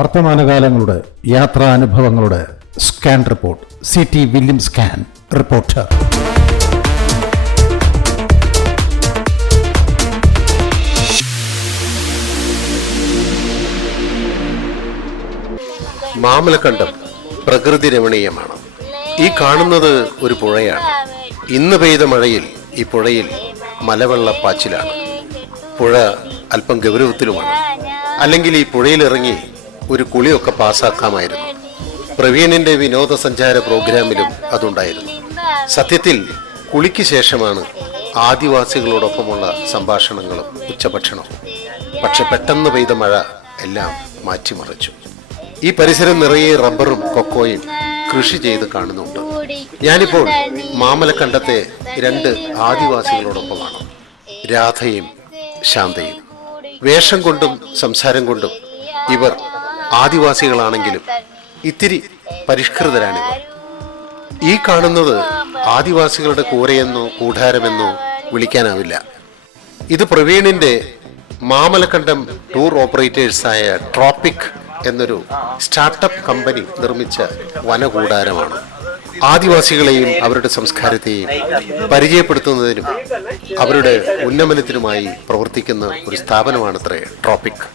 വർത്തമാനകാലങ്ങളുടെ യാത്രാനുഭവങ്ങളുടെ scan report. C T William scan reporter. Mamalakandam പ്രകൃതി രമണീയമാണ്. ഈ കാണുന്നത് ഒരു പുഴയാണ്. ഇന്ന് പെയ്ത മഴയിൽ ഈ പുഴയിൽ മലവെള്ള പാച്ചിലാണ്. പുഴ അല്പം ഗൗരവത്തിലുമാണ്. അല്ലെങ്കിൽ ഈ പുഴയിലിറങ്ങി ഒരു കുളിയൊക്കെ പാസാക്കാമായിരുന്നു പ്രവീണിന്റെ വിനോദസഞ്ചാര പ്രോഗ്രാമിലും അതുണ്ടായിരുന്നു. സത്യത്തിൽ കുളിക്ക് ശേഷമാണ് ആദിവാസികളോടൊപ്പമുള്ള സംഭാഷണങ്ങളും ഉച്ചഭക്ഷണവും. പക്ഷെ പെട്ടെന്ന് പെയ്ത മഴ എല്ലാം മാറ്റിമറിച്ചു. ഈ പരിസരം നിറയെ റബ്ബറും കൊക്കോയും കൃഷി ചെയ്ത് കാണുന്നുണ്ട്. ഞാനിപ്പോൾ മാമലക്കണ്ടത്തെ രണ്ട് ആദിവാസികളോടൊപ്പമാണ്. രാധയും ശാന്തയും. വേഷം കൊണ്ടും സംസാരം കൊണ്ടും ഇവർ ആദിവാസികളാണെങ്കിലും ഇത്തിരി പരിഷ്കൃതരാണിവർ. ഈ കാണുന്നത് ആദിവാസികളുടെ കൂരയെന്നോ കൂടാരമെന്നോ വിളിക്കാനാവില്ല. ഇത് പ്രവീണിന്റെ മാമലക്കണ്ടം ടൂർ ഓപ്പറേറ്റേഴ്സായ ട്രോപ്പിക് എന്നൊരു സ്റ്റാർട്ടപ്പ് കമ്പനി നിർമ്മിച്ച വനകൂടാരമാണ്. ആദിവാസികളെയും അവരുടെ സംസ്കാരത്തെയും പരിചയപ്പെടുത്തുന്നതിനും അവരുടെ ഉന്നമനത്തിനുമായി പ്രവർത്തിക്കുന്ന ഒരു സ്ഥാപനമാണത്രേ ട്രോപ്പിക്.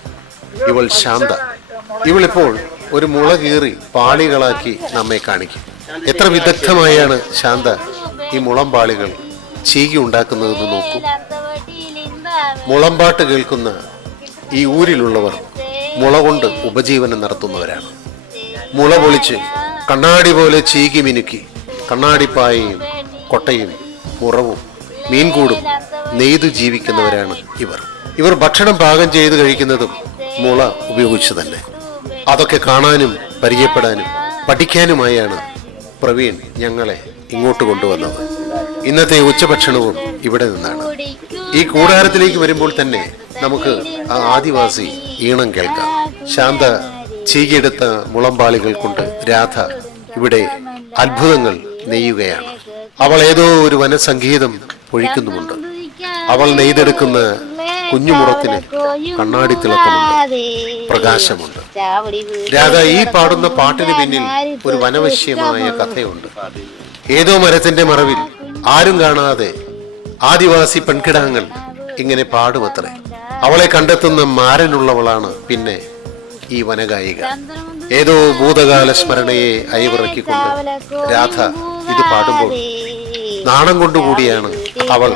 ഇവൾ ശാന്ത. ഇവളിപ്പോൾ ഒരു മുള കീറി പാളികളാക്കി നമ്മെ കാണിക്കും. എത്ര വിദഗ്ധമായാണ് ശാന്ത ഈ മുളം പാളികൾ ചീകി ഉണ്ടാക്കുന്നതെന്ന് നോക്കൂ. മുളമ്പാട്ട് കേൾക്കുന്ന ഈ ഊരിലുള്ളവർ മുള കൊണ്ട് ഉപജീവനം നടത്തുന്നവരാണ്. മുള പൊളിച്ച് കണ്ണാടി പോലെ ചീകി മിനുക്കി കണ്ണാടിപ്പായയും കൊട്ടയും മുറവും മീൻകൂടും നെയ്തു ജീവിക്കുന്നവരാണ് ഇവർ. ഇവർ ഭക്ഷണം പാകം ചെയ്ത് കഴിക്കുന്നതും മുള ഉപയോഗിച്ച് തന്നെ. അതൊക്കെ കാണാനും പരിചയപ്പെടാനും പഠിക്കാനുമായാണ് പ്രവീൺ ഞങ്ങളെ ഇങ്ങോട്ട് കൊണ്ടുവന്നത്. ഇന്നത്തെ ഉച്ചഭക്ഷണവും ഇവിടെ നിന്നാണ്. ഈ കൂടാരത്തിലേക്ക് വരുമ്പോൾ തന്നെ നമുക്ക് ആ ആദിവാസി ഈണം കേൾക്കാം. ശാന്ത ചീകിയെടുത്ത മുളമ്പാളികൾ കൊണ്ട് രാധ ഇവിടെ അത്ഭുതങ്ങൾ നെയ്യുകയാണ്. അവൾ ഏതോ ഒരു വനസംഗീതം പൊഴിക്കുന്നുമുണ്ട്. അവൾ നെയ്തെടുക്കുന്ന കുഞ്ഞുമുറത്തിന് കണ്ണാടി തിളക്കമുണ്ട്. പ്രകാശമുണ്ട്. രാധ ഈ പാടുന്ന പാട്ടിന് പിന്നിൽ ഒരു വനവശ്യമായ കഥയുണ്ട്. ഏതോ മരത്തിന്റെ മറവിൽ ആരും കാണാതെ ആദിവാസി പെൺകിടാങ്ങൾ ഇങ്ങനെ പാടുമത്രേ. അവളെ കണ്ടെത്തുന്ന മാരനുള്ളവളാണ് പിന്നെ ഈ വനഗായിക. ഏതോ ഭൂതകാല സ്മരണയെ അയവിറക്കിക്കൊണ്ട് രാധ ഇത് പാടുമ്പോൾ നാണം കൊണ്ടുകൂടിയാണ് അവൾ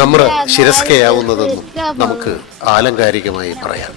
നമ്ര ശിരസ്കയാവുന്നതെന്നും നമുക്ക് ആലങ്കാരികമായി പറയാം.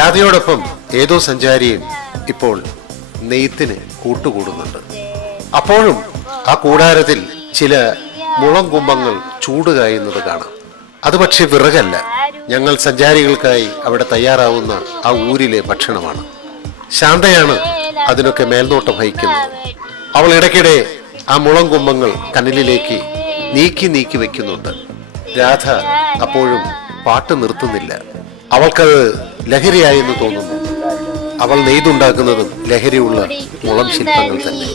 രാധയോടൊപ്പം ഏതോ സഞ്ചാരിയും ഇപ്പോൾ നെയ്ത്തിന് കൂട്ടുകൂടുന്നുണ്ട്. അപ്പോഴും ആ കൂടാരത്തിൽ ചില മുളം കുമ്പങ്ങൾ ചൂട് കായുന്നത് കാണാം. അത് പക്ഷേ വിറകല്ല. ഞങ്ങൾ സഞ്ചാരികൾക്കായി അവിടെ തയ്യാറാവുന്ന ആ ഊരിലെ ഭക്ഷണമാണ്. ശാന്തയാണ് അതിനൊക്കെ മേൽനോട്ടം വഹിക്കുന്നത്. അവൾ ഇടയ്ക്കിടെ ആ മുളം കുമ്പങ്ങൾ കനലിലേക്ക് നീക്കി നീക്കി വെക്കുന്നുണ്ട്. രാധ അപ്പോഴും പാട്ട് നിർത്തുന്നില്ല. അവൾക്കത് ലഹരിയായെന്ന് തോന്നുന്നു. അവൾ നെയ്തുണ്ടാക്കുന്നതും ലഹരിയുള്ള മുളം ശില്പങ്ങൾ തന്നെ.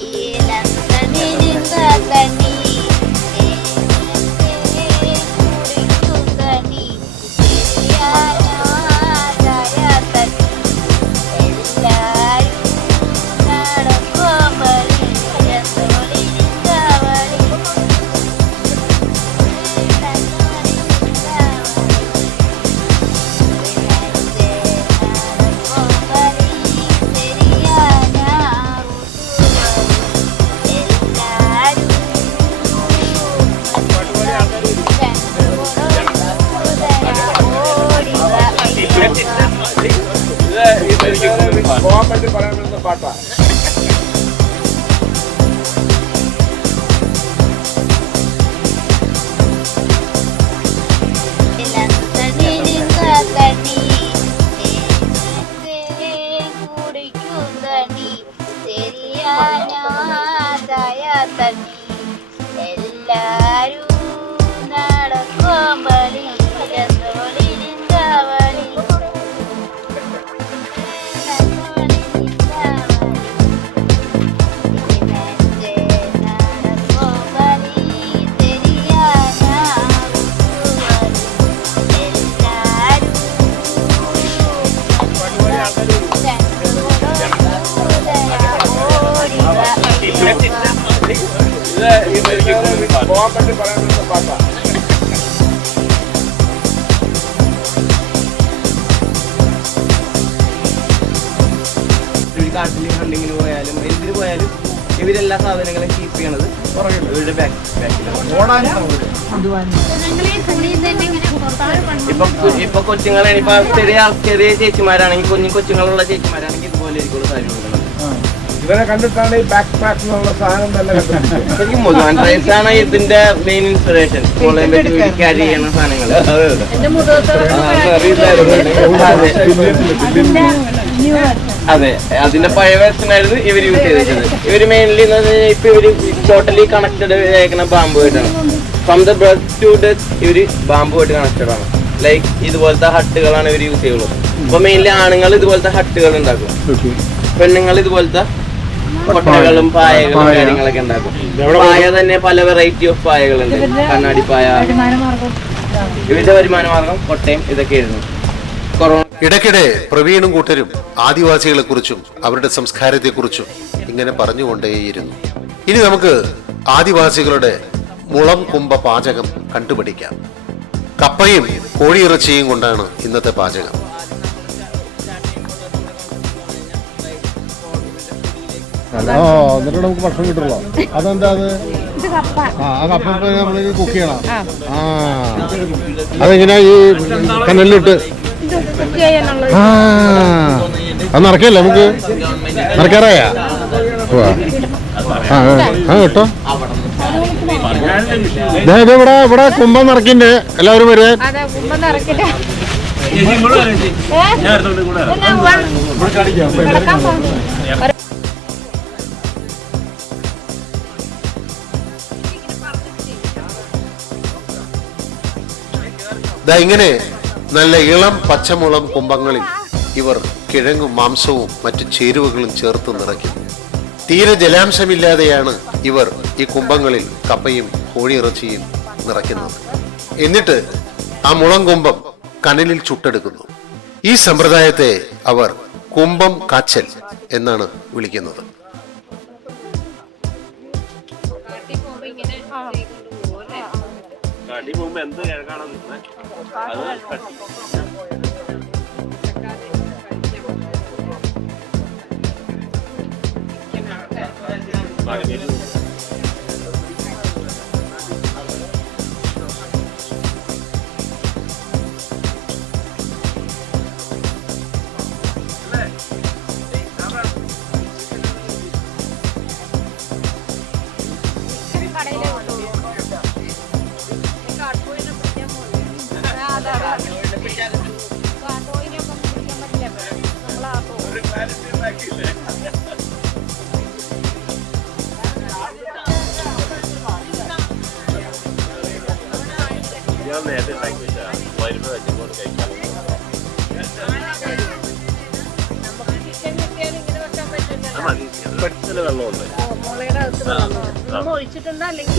വേണ്ടി പറയാൻ പറ്റുന്ന പാട്ടാ പോകാൻ കാട്ടിൽ ഹണ്ടിങ്ങിന് പോയാലും എന്തിന് പോയാലും ഇവരെല്ലാ സാധനങ്ങളും കീപ്പ് ചെയ്യണത് ഇപ്പൊ ഇപ്പൊ കൊച്ചുങ്ങളാണ് ഇപ്പൊ ചെറിയ ചെറിയ ചേച്ചിമാരാണെങ്കിൽ കുഞ്ഞു കൊച്ചുങ്ങളുള്ള ചേച്ചിമാരാണെങ്കിൽ ഇതുപോലെ ഇരിക്കുള്ളൂ സാരി ഇവരെ കണ്ടിട്ടാണ് ഈ ബാക്ക് പാക്ക് എന്നുള്ള സാധനം തന്നെ കണ്ടുപിടിച്ചത്. ശരിക്കും ആണ് ഇതിന്റെ മെയിൻ ഇൻസ്പിറേഷൻ ക്യാരി ചെയ്യുന്ന സാധനങ്ങൾ. അതെ അതിന്റെ പഴയ വേർഷനായിരുന്നു ഇവർ യൂസ് ചെയ്തിരിക്കുന്നത്. ഇവർ മെയിൻലി എന്ന് പറഞ്ഞാൽ ഇപ്പൊ ഇവർ ടോട്ടലി കണക്റ്റഡ് ആയിരിക്കുന്ന ബാമ്പു ആയിട്ടാണ്. From the birth to death ഇവർ ബാമ്പു ആയിട്ട് കണക്റ്റഡ് ആണ്. ലൈക്ക് ഇതുപോലത്തെ ഹട്ടുകളാണ് ഇവർ യൂസ് ചെയ്യുള്ളൂ. അപ്പൊ മെയിൻലി ആണുങ്ങൾ ഇതുപോലത്തെ ഹട്ടുകൾ ഉണ്ടാക്കും. പെണ്ണുങ്ങൾ ഇതുപോലത്തെ കൊട്ടകളും പായകളും കാര്യങ്ങളൊക്കെ ഉണ്ടാക്കും. പായ തന്നെ പല വെറൈറ്റി ഓഫ് പായകളുണ്ട്. കണ്ണാടി പായ. ഇവരുടെ വരുമാന മാർഗം കൊട്ടയം ഇതൊക്കെ ആയിരുന്നു കൊറോണ ഇടയ്ക്കിടെ പ്രവീണും കൂട്ടരും ആദിവാസികളെ കുറിച്ചും അവരുടെ സംസ്കാരത്തെ കുറിച്ചും ഇങ്ങനെ പറഞ്ഞുകൊണ്ടേയിരുന്നു. ഇനി നമുക്ക് ആദിവാസികളുടെ മുളം കുംഭ പാചകം കണ്ടുപിടിക്കാം. കപ്പയും കോഴിയിറച്ചിയും കൊണ്ടാണ് ഇന്നത്തെ പാചകം. ആ എന്നിട്ട് നമുക്ക് ഭക്ഷണം കിട്ടുള്ളൂ. അതെന്താ അത്? ആ ആ കപ്പ നമ്മൾ കുക്ക് ചെയ്യണം. ആ. അതെങ്ങനെയാ ഈ കനലിലിട്ട്? ആ. അത് നടക്കല്ലേ നമുക്ക്? നടക്കാറായാ? ആ ആ കേട്ടോ. ഇവിടെ ഇവിടെ കുംഭം നടക്കിണ്ട്. എല്ലാവരും വരെ. അതെ ദാ ഇങ്ങനെ നല്ല ഇളം പച്ചമുളം കുമ്പങ്ങളിൽ ഇവർ കിഴങ്ങും മാംസവും മറ്റു ചേരുവകളും ചേർത്ത് നിറയ്ക്കും. തീരെ ജലാംശമില്ലാതെയാണ് ഇവർ ഈ കുംഭങ്ങളിൽ കപ്പയും കോഴിയിറച്ചിയും നിറയ്ക്കുന്നത്. എന്നിട്ട് ആ മുളം കുംഭം കനലിൽ ചുട്ടെടുക്കുന്നു. ഈ സമ്പ്രദായത്തെ അവർ കുംഭം കാച്ചൽ എന്നാണ് വിളിക്കുന്നത്. ഒഴിച്ചിട്ടുണ്ടോ കിഴക്കാണോ ഇല്ല ഇല്ല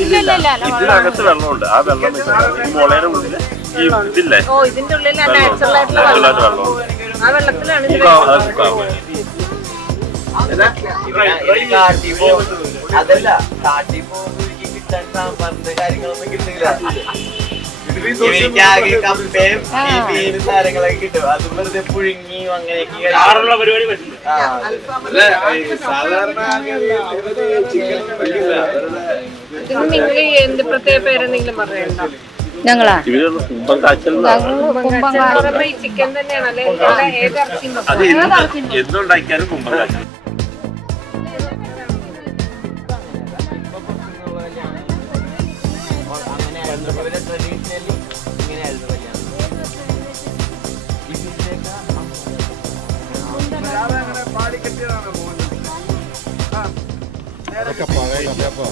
ഇല്ല അല്ല, ഇതിനകത്ത് വെള്ളമുണ്ട്. ആ വെള്ളം ഈ മുളയുടെ ഉള്ളിൽ ഈ ഇതില്ലേ? ആയിട്ട് വെള്ളമുണ്ട് കുക്കാവും. അതല്ല കാട്ടിപ്പോ കിട്ടാൻ സാമ്പാറിന്റെ കാര്യങ്ങളൊന്നും കിട്ടില്ല. ആകെ കപ്പയും ഈ കിട്ടും. അത് വെറുതെ പുഴുങ്ങി അങ്ങനെയൊക്കെ നിങ്ങൾ എന്ത് പ്രത്യേക പേരെന്തെങ്കിലും പറയണ്ടോ ഞങ്ങളാ? കുമ്പം കാച്ചൽ ചിക്കൻ എന്തുണ്ടാക്കിയാലും കുമ്പം കാച്ചൽ. അതൊക്കെ പഴയപ്പോ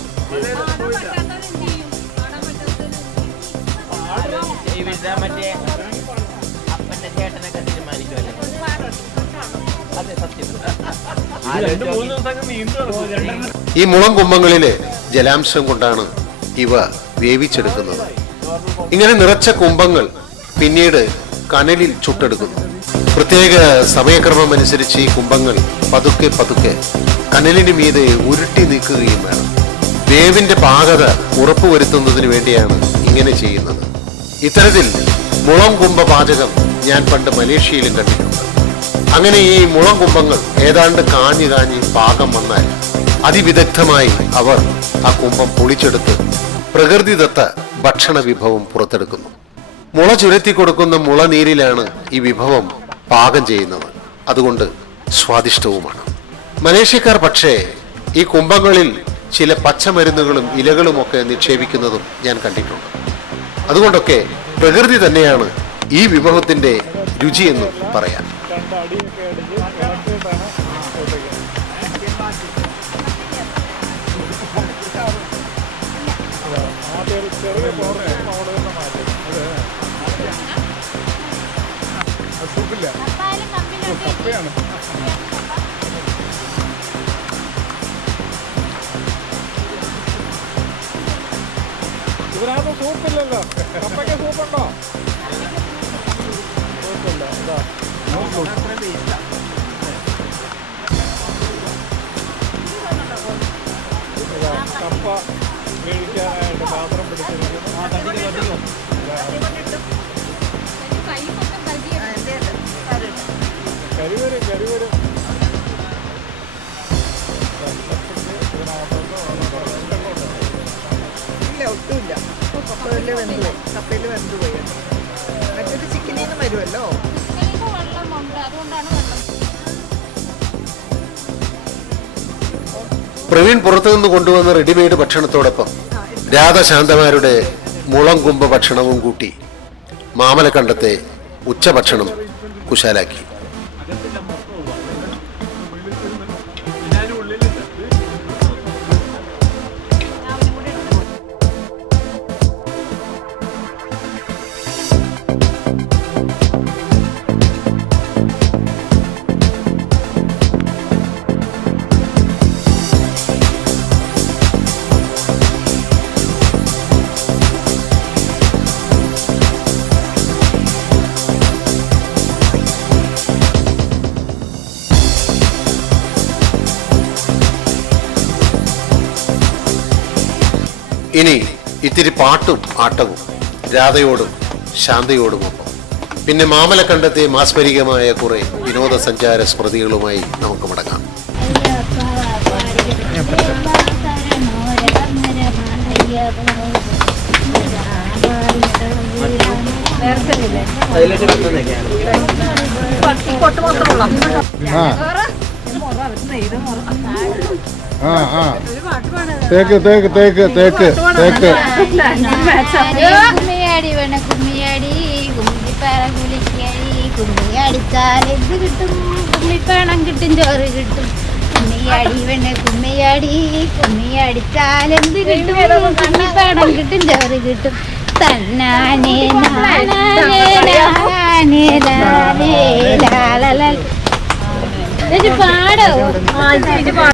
സത്യം. ഈ മുളം കുമ്പങ്ങളിലെ ജലാംശം കൊണ്ടാണ് ഇവ വേവിച്ചെടുക്കുന്നത് ഇങ്ങനെ നിറച്ച കുംഭങ്ങൾ പിന്നീട് കനലിൽ ചുട്ടെടുക്കുന്നു പ്രത്യേക സമയക്രമം അനുസരിച്ച് ഈ കുംഭങ്ങൾ പതുക്കെ പതുക്കെ കനലിന് മീതെ ഉരുട്ടി നീക്കുകയും വേണം. വേവിന്റെ പാകത ഉറപ്പുവരുത്തുന്നതിന് വേണ്ടിയാണ് ഇങ്ങനെ ചെയ്യുന്നത്. ഇത്തരത്തിൽ മുളം കുംഭ പാചകം ഞാൻ പണ്ട് മലേഷ്യയിലും കണ്ടിട്ടുണ്ട്. അങ്ങനെ ഈ മുളം കുംഭങ്ങൾ ഏതാണ്ട് കാഞ്ഞു കാഞ്ഞ് പാകം വന്നാൽ അതിവിദഗ്ധമായി അവർ ആ കുംഭം പൊളിച്ചെടുത്ത് പ്രകൃതിദത്ത ഭക്ഷണ വിഭവം പുറത്തെടുക്കുന്നു. മുള ചുരത്തി കൊടുക്കുന്ന മുള നീരിലാണ് ഈ വിഭവം പാകം ചെയ്യുന്നത് അതുകൊണ്ട് സ്വാദിഷ്ടവുമാണ്. മലേഷ്യക്കാർ പക്ഷേ ഈ കുംഭങ്ങളിൽ ചില പച്ചമരുന്നുകളും ഇലകളുമൊക്കെ നിക്ഷേപിക്കുന്നതും ഞാൻ കണ്ടിട്ടുണ്ട്. അതുകൊണ്ടൊക്കെ പ്രകൃതി തന്നെയാണ് ഈ വിഭവത്തിന്റെ രുചിയെന്നും പറയാം കപ്പയ്ക്ക് സൂപ്പുണ്ടോ കപ്പ. പ്രവീൺ പുറത്തുനിന്ന് കൊണ്ടുവന്ന റെഡിമെയ്ഡ് ഭക്ഷണത്തോടൊപ്പം രാധശാന്തമാരുടെ മുളം കുമ്പ ഭക്ഷണവും കൂട്ടി മാമലക്കണ്ടത്തെ ഉച്ചഭക്ഷണം കുശാലാക്കി. ഇനി ഇത്തിരി പാട്ടും ആട്ടവും രാധയോടും ശാന്തയോടുമൊപ്പം പിന്നെ മാമല മാമലക്കണ്ടത്തെ മാസ്മരികമായ കുറെ വിനോദസഞ്ചാര സ്മൃതികളുമായി നമുക്ക് മടങ്ങാം. അതിലേക്ക് ആ ആ ആ തേക്ക് തേക്ക് തേക്ക് തേക്ക് തേക്ക് കുമ്മിയാടി വേണ കുമ്മിയാടി കുമ്മിപ്പാറ കുലിക്കാടി കുമ്മിയടിച്ചാൽ എന്ത് കിട്ടും കുമ്മിപ്പണം കിട്ടും ചോറ് കിട്ടും കുമ്മിയാടി വേണ കുമ്മിയാടി കുമ്മിയടിച്ചാൽ എന്ത് കിട്ടും കുമ്മിപ്പണം കിട്ടും ചോറ് കിട്ടും തന്നാനേ നാനാനേ നാനാനേ ലാലേ ലാലലൽ.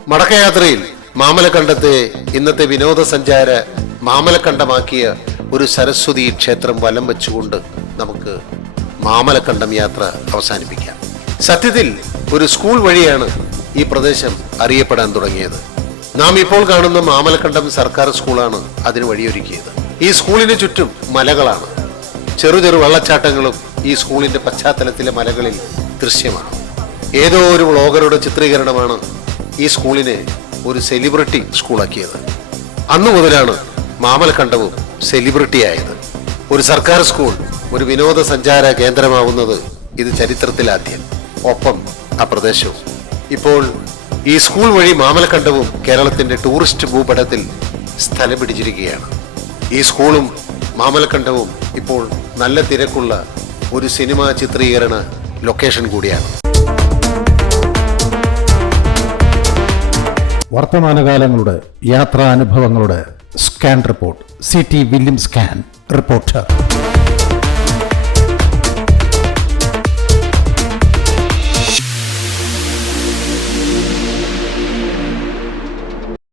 മടക്കയാത്രയിൽ മാമലക്കണ്ടത്തെ ഇന്നത്തെ വിനോദസഞ്ചാര മാമലക്കണ്ടമാക്കിയ ഒരു സരസ്വതി ക്ഷേത്രം വലം വെച്ചുകൊണ്ട് നമുക്ക് മാമലക്കണ്ടം യാത്ര അവസാനിപ്പിക്കാം. സത്യത്തിൽ ഒരു സ്കൂൾ വഴിയാണ് ഈ പ്രദേശം അറിയപ്പെടാൻ തുടങ്ങിയത്. നാം ഇപ്പോൾ കാണുന്ന മാമലക്കണ്ടം സർക്കാർ സ്കൂളാണ് അതിന് വഴിയൊരുക്കിയത്. ഈ സ്കൂളിന് ചുറ്റും മലകളാണ്. ചെറു ചെറു വെള്ളച്ചാട്ടങ്ങളും ഈ സ്കൂളിന്റെ പശ്ചാത്തലത്തിലെ മലകളിൽ ദൃശ്യമാണ്. ഏതോ ഒരു വ്ളോഗറുടെ ചിത്രീകരണമാണ് ഈ സ്കൂളിനെ ഒരു സെലിബ്രിറ്റി സ്കൂളാക്കിയത്. അന്നു മുതലാണ് മാമലക്കണ്ടവും സെലിബ്രിറ്റി ആയത് ഒരു സർക്കാർ സ്കൂൾ ഒരു വിനോദസഞ്ചാര കേന്ദ്രമാവുന്നത് ഇത് ചരിത്രത്തിലാദ്യം. ഒപ്പം ആ പ്രദേശവും. ഇപ്പോൾ ഈ സ്കൂൾ വഴി മാമലക്കണ്ടവും കേരളത്തിന്റെ ടൂറിസ്റ്റ് ഭൂപടത്തിൽ സ്ഥലം പിടിച്ചിരിക്കുകയാണ്. ഈ സ്കൂളും മാമലക്കണ്ടവും ഇപ്പോൾ നല്ല തിരക്കുള്ള ഒരു സിനിമാ ചിത്രീകരണ ലൊക്കേഷൻ കൂടിയാണ്. വർത്തമാനകാലങ്ങളുടെ യാത്രാനുഭവങ്ങളുടെ scan report. C T William scan reporter